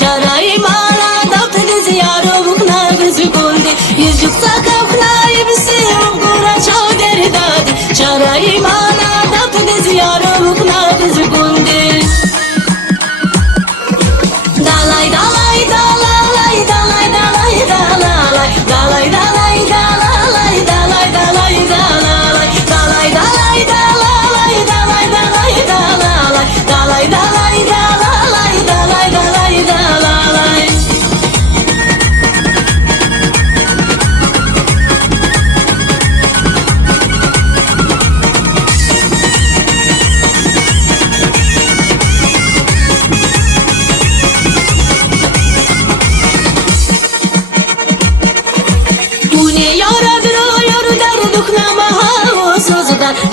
Çaray mala davtını ziyaro bukna kızı goldi Yüzük takam kınayı bisi ugura çavderi dadi Çaray mala davtını ziyaro bukna kızı goldi Dalay dalay dalalay dalay dalay dalalay Dalay dalay dalalay dalay dalay dalalay Dalay dalay dalalay dalay dalay dalalay Dalay dalay dalalay dalay dalay dalalay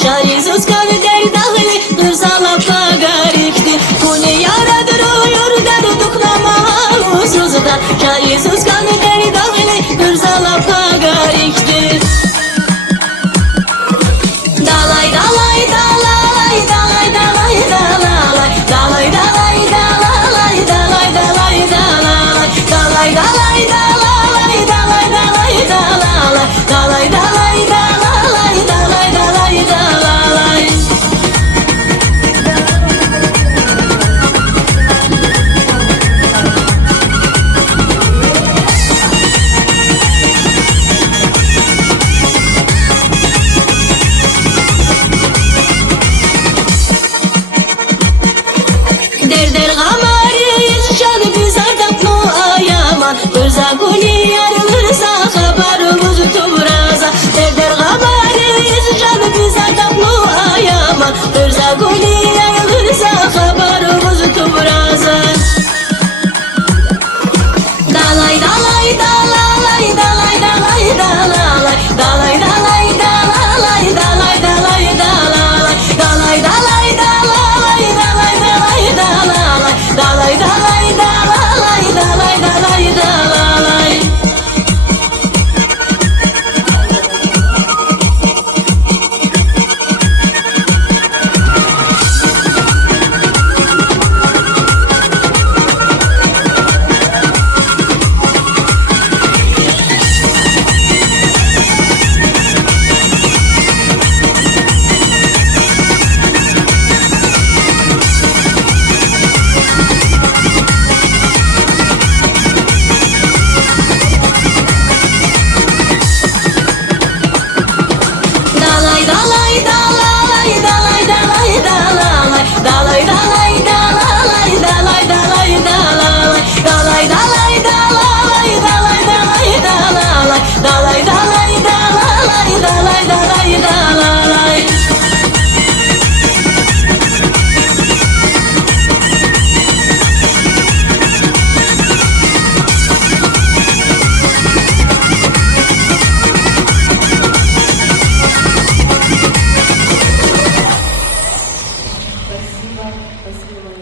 Şariz kan der dahili kırsala pagarikti Kune yara duruyor der duklama havuzuzda Şariz kan der dahili kırsala pagarikti Dalay dalay dalalay dalay dalay dalalay Dalay dalay dalalay dalay dalay dalalay Dalay dalay dalalay dalay dalay dalalay Dalay dalay dalalay dalay dalay dalalay Der gamari yetişen bizar tapno ayaman Kırza guni yarılırsa haberimiz tubraza Der gamari yetişen bizar tapno ayaman Kırza guni yarılırsa haberimiz tubraza Dalay dalay dalalay dalay dalay dalalay Dalay dalay dalalay dalay dalay dalalay Dalay dalay dalalay dalay dalay dalalay Dalay dalay dalalay dalay dalay dalalay Dalay dalay dalalay dalay dalay dalalay Dalay dalay dalalay dalay dalay dalalay Dalay dalay dalalay dalay dalay dalalay Dalay dalay dalalay dalay dalay dalalay Спасибо, спасибо.